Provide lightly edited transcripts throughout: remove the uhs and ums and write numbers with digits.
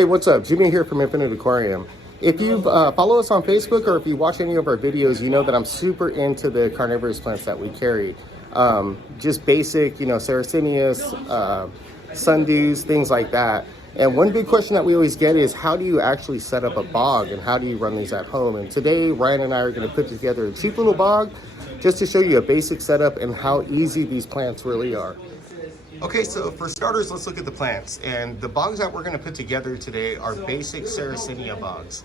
Hey, what's up? Jimmy here from Infinite Aquarium. If you follow us on Facebook or if you watch any of our videos, you know that I'm super into the carnivorous plants that we carry. Just basic, Sarracenius, sundews, things like that. And one big question that we always get is, how do you actually set up a bog and how do you run these at home? And today, Ryan and I are going to put together a cheap little bog just to show you a basic setup and how easy these plants really are. Okay, so for starters, let's look at the plants. And the bogs that we're going to put together today are basic Sarracenia bogs.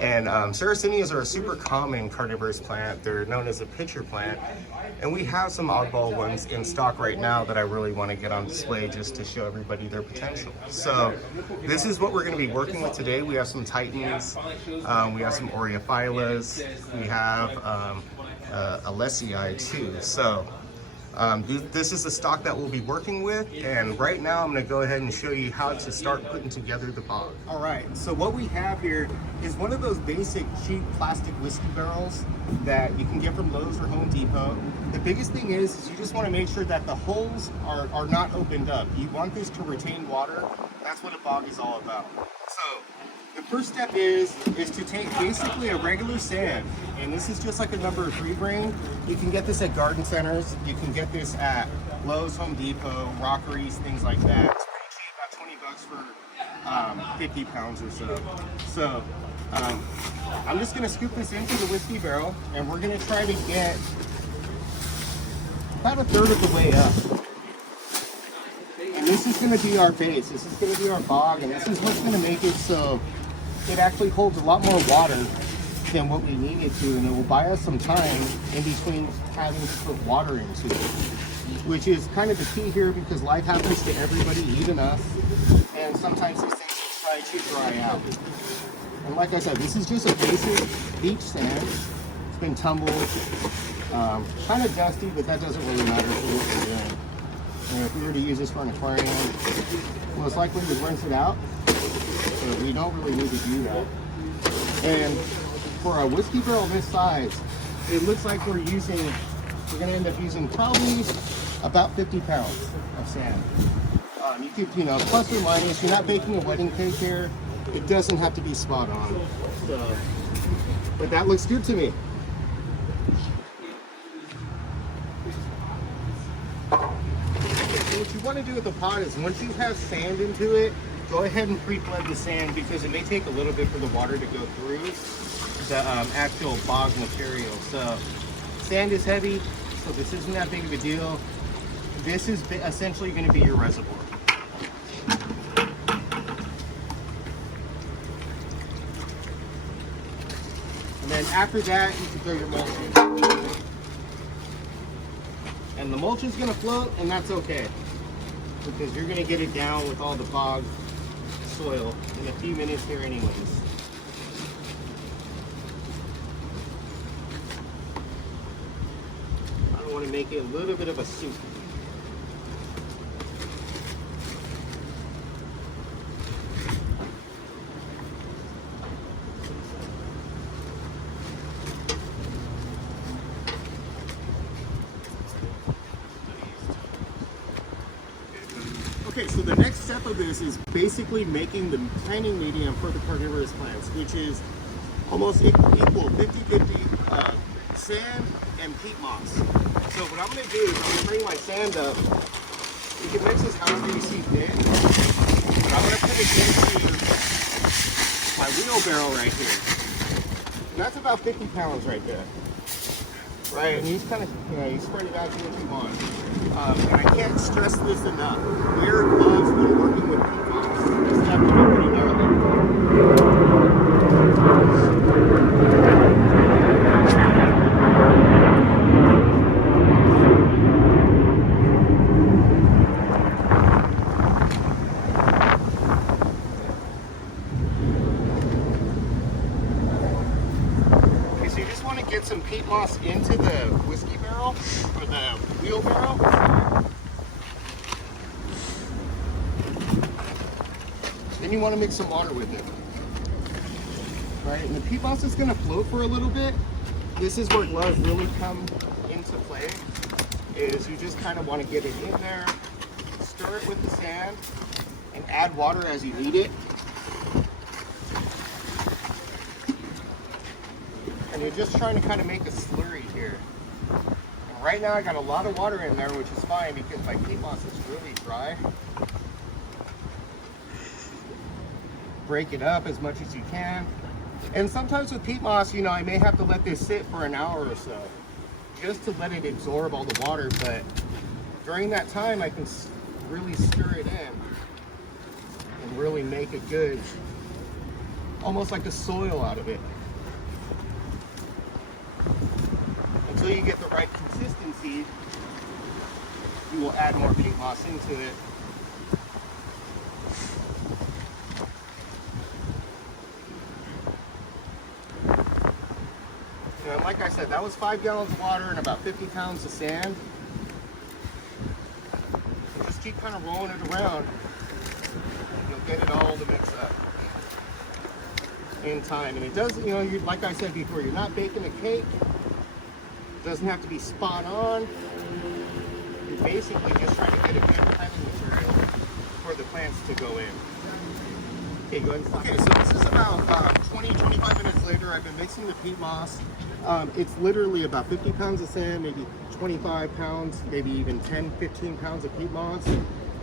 And Sarracenias are a super common carnivorous plant. They're known as a pitcher plant. And we have some oddball ones in stock right now that I really want to get on display just to show everybody their potential. So this is what we're going to be working with today. We have some Titans, we have some Oreophylas, we have Alesii too. So this is the stock that we'll be working with, and right now I'm going to go ahead and show you how to start putting together the bog. All right, so what we have here is one of those basic cheap plastic whiskey barrels that you can get from Lowe's or Home Depot. The biggest thing is you just want to make sure that the holes are not opened up. You want this to retain water. That's what a bog is all about. So the first step is to take basically a regular sand, and this is just like a number 3 grain. You can get this at garden centers. You can get this at Lowe's, Home Depot, Rockeries, things like that. It's pretty cheap, about 20 bucks for 50 pounds or so. So I'm just gonna scoop this into the whiskey barrel, and we're gonna try to get about 1/3 of the way up. And this is gonna be our base. This is gonna be our bog, and this is what's gonna make it so it actually holds a lot more water than what we need it to, and it will buy us some time in between having to put water into it, which is kind of the key here because life happens to everybody, even us, and sometimes these things will try to dry out. And like I said, this is just a basic beach sand. It's been tumbled, kind of dusty, but that doesn't really matter for what we're doing. And if we were to use this for an aquarium, most likely we'd rinse it out. So we don't really need to do that. And for a whiskey barrel this size, it looks like we're going to end up using probably about 50 pounds of sand. You could, plus or minus. You're not baking a wedding cake here. It doesn't have to be spot on. So, but that looks good to me. What you want to do with the pot is once you have sand into it, go ahead and pre-flood the sand because it may take a little bit for the water to go through the actual bog material. So sand is heavy, so this isn't that big of a deal. This is essentially going to be your reservoir. And then after that, you can throw your mulch in. And the mulch is going to float, and that's okay, because you're going to get it down with all the bog soil in a few minutes here anyways. I want to make it a little bit of a soup. Okay, so the next step of this is basically making the planting medium for the carnivorous plants, which is almost equal 50-50 sand and peat moss. So what I'm going to do is I'm going to bring my sand up. You can mix this however you see fit. But I'm going to put it into my wheelbarrow right here. And that's about 50 pounds right there. Right, and you just kind of, you spread it out to what you want. And I can't stress this enough. Wear gloves when working with peat moss. This stuff can be pretty gnarly. Okay, so you just want to get some peat moss into the whiskey barrel or the wheelbarrow. Then you want to mix some water with it. Right, and the peat moss is going to float for a little bit. This is where gloves really come into play, is you just kind of want to get it in there, stir it with the sand, and add water as you need it. And you're just trying to kind of make a slurry here. And right now I got a lot of water in there, which is fine because my peat moss is really dry. Break it up as much as you can. And sometimes with peat moss, you know, I may have to let this sit for an hour or so just to let it absorb all the water, but during that time I can really stir it in and really make a good, almost like the soil out of it. Until you get the right consistency, you will add more peat moss into it. And like I said, that was 5 gallons of water and about 50 pounds of sand. So just keep kind of rolling it around. You'll get it all to mix up in time. And it does, you know, like I said before, you're not baking a cake. It doesn't have to be spot on. You're basically just trying to get a good planting material for the plants to go in. Okay, go ahead. Okay, so this is about 20-25 minutes later. I've been mixing the peat moss. It's literally about 50 pounds of sand, maybe 25 pounds, maybe even 10-15 pounds of peat moss,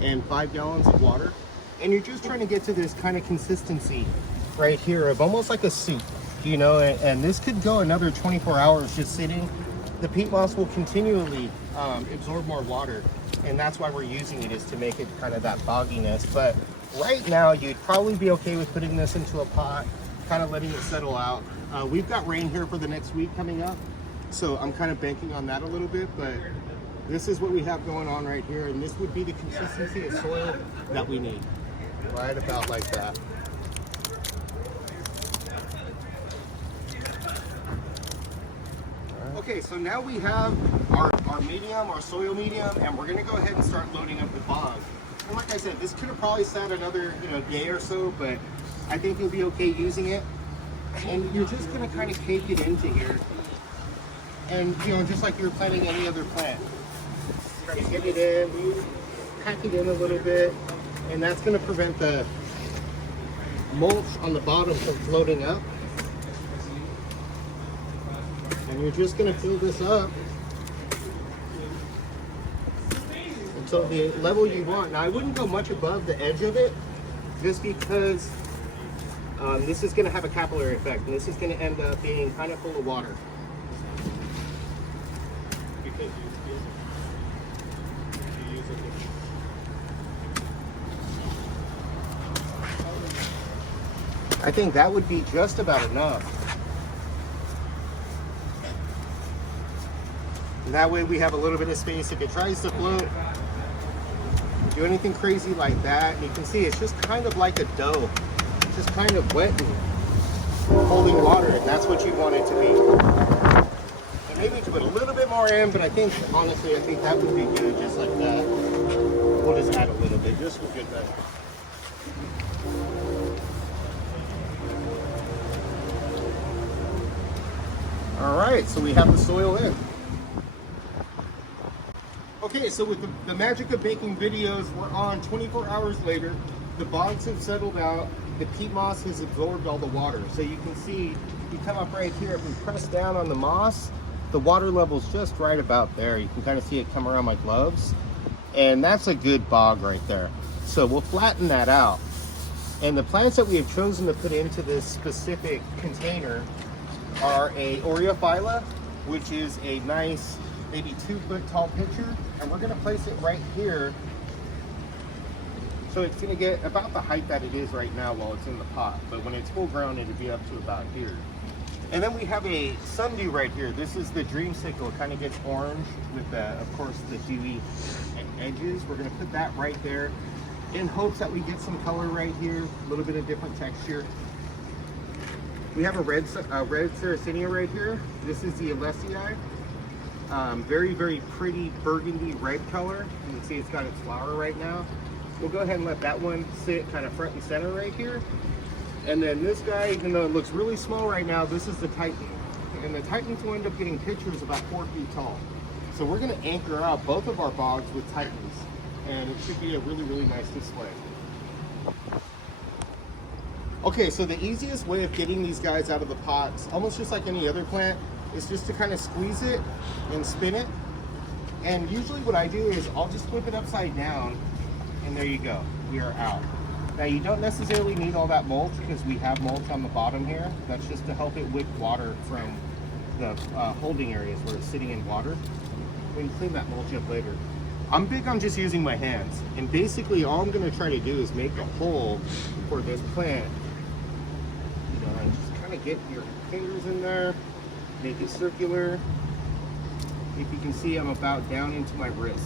and 5 gallons of water. And you're just trying to get to this kind of consistency right here of almost like a soup, you know, and this could go another 24 hours just sitting. The peat moss will continually absorb more water, and that's why we're using it, is to make it kind of that bogginess. But right now you'd probably be okay with putting this into a pot, kind of letting it settle out. We've got rain here for the next week coming up, so I'm kind of banking on that a little bit, but this is what we have going on right here, and this would be the consistency of soil that we need, right about like that. Okay, so now we have our medium, our soil medium, and we're gonna go ahead and start loading up the bog. And like I said, this could have probably sat another, you know, day or so, but I think you'll be okay using it. And you're just gonna kind of cake it into here. And, you know, just like you're planting any other plant. Try to get it in, pack it in a little bit, and that's gonna prevent the mulch on the bottom from floating up. And you're just gonna fill this up until the level you want. Now I wouldn't go much above the edge of it, just because this is going to have a capillary effect, and this is going to end up being kind of full of water. Because you use it. I think that would be just about enough. And that way we have a little bit of space. If it tries to float, do anything crazy like that, and you can see it's just kind of like a dough. Just kind of wet and holding water, and that's what you want it to be. And maybe to put a little bit more in, but I think, honestly, I think that would be good just like that. We'll just add a little bit just for good measure. All right, so we have the soil in. Okay, so with the magic of baking videos, we're on 24 hours later. The bogs have settled out. The peat moss has absorbed all the water. So you can see, you come up right here, if we press down on the moss, the water level's just right about there. You can kind of see it come around my gloves. And that's a good bog right there. So we'll flatten that out. And the plants that we have chosen to put into this specific container are a Oreophylla, which is a nice, maybe 2-foot tall pitcher. And we're gonna place it right here. So it's gonna get about the height that it is right now while it's in the pot, but when it's full grown, it'll be up to about here. And then we have a sundew right here. This is the dreamsicle. It kind of gets orange with, of course, the dewy edges. We're gonna put that right there in hopes that we get some color right here, a little bit of different texture. We have a red Sarracenia right here. This is the Alesii. Very, very pretty burgundy red color. You can see it's got its flower right now. We'll go ahead and let that one sit kind of front and center right here. And then this guy, even though it looks really small right now, this is the Titan. And the Titans will end up getting pitchers about 4 feet tall. So we're gonna anchor out both of our bogs with Titans. And it should be a really, really nice display. Okay. Okay, so the easiest way of getting these guys out of the pots, almost just like any other plant, is just to kind of squeeze it and spin it. And usually what I do is I'll just flip it upside down, and there you go, we are out. Now you don't necessarily need all that mulch because we have mulch on the bottom here. That's just to help it wick water from the holding areas where it's sitting in water. We can clean that mulch up later. I'm big on just using my hands, and basically all I'm going to try to do is make a hole for this plant. You know, and just kind of get your fingers in there, make it circular. If you can see, I'm about down into my wrist.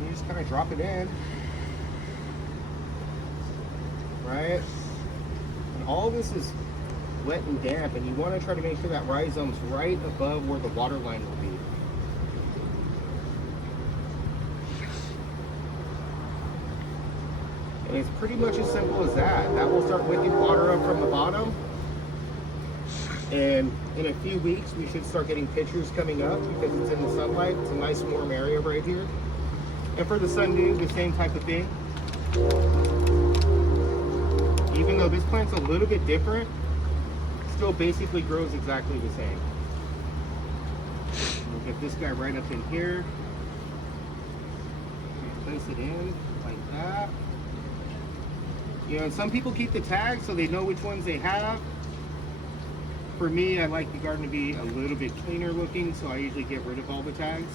You just kind of drop it in, right? And all this is wet and damp, and you want to try to make sure that rhizome's right above where the water line will be. And it's pretty much as simple as that. That will start wicking water up from the bottom. And in a few weeks, we should start getting pictures coming up because it's in the sunlight. It's a nice warm area right here. And for the sundew, the same type of thing. Even though this plant's a little bit different, still basically grows exactly the same. We'll get this guy right up in here. Place it in like that. You know, some people keep the tags so they know which ones they have. For me, I like the garden to be a little bit cleaner looking, so I usually get rid of all the tags.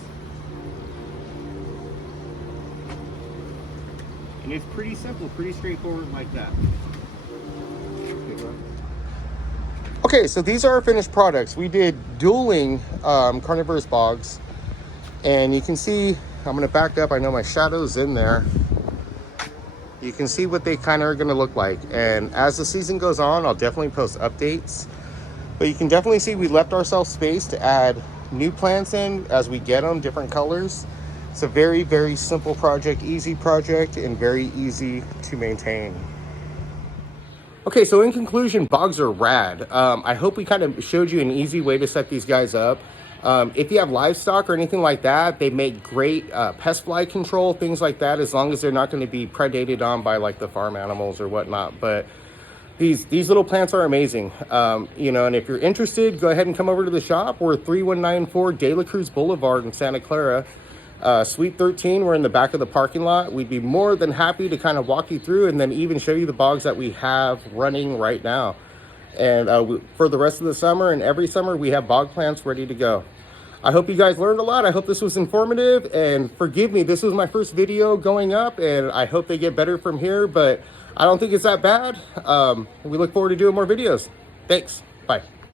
And it's pretty simple, pretty straightforward like that. Okay, so these are our finished products. We did dueling carnivorous bogs, and you can see, I'm gonna back up, I know my shadow's in there. You can see what they kind of are gonna look like. And as the season goes on, I'll definitely post updates. But you can definitely see we left ourselves space to add new plants in as we get them, different colors. It's a very, very simple project, easy project, and very easy to maintain. Okay, so in conclusion, bogs are rad. I hope we kind of showed you an easy way to set these guys up. If you have livestock or anything like that, they make great pest fly control, things like that, as long as they're not going to be predated on by like the farm animals or whatnot. But these little plants are amazing. You know, and if you're interested, go ahead and come over to the shop. We're 3194 De La Cruz Boulevard in Santa Clara. Suite 13, we're in the back of the parking lot. We'd be more than happy to kind of walk you through and then even show you the bogs that we have running right now. And for the rest of the summer and every summer, we have bog plants ready to go. I hope you guys learned a lot. I hope this was informative, and forgive me, this was my first video going up, and I hope they get better from here, but I don't think it's that bad. We look forward to doing more videos. Thanks. Bye.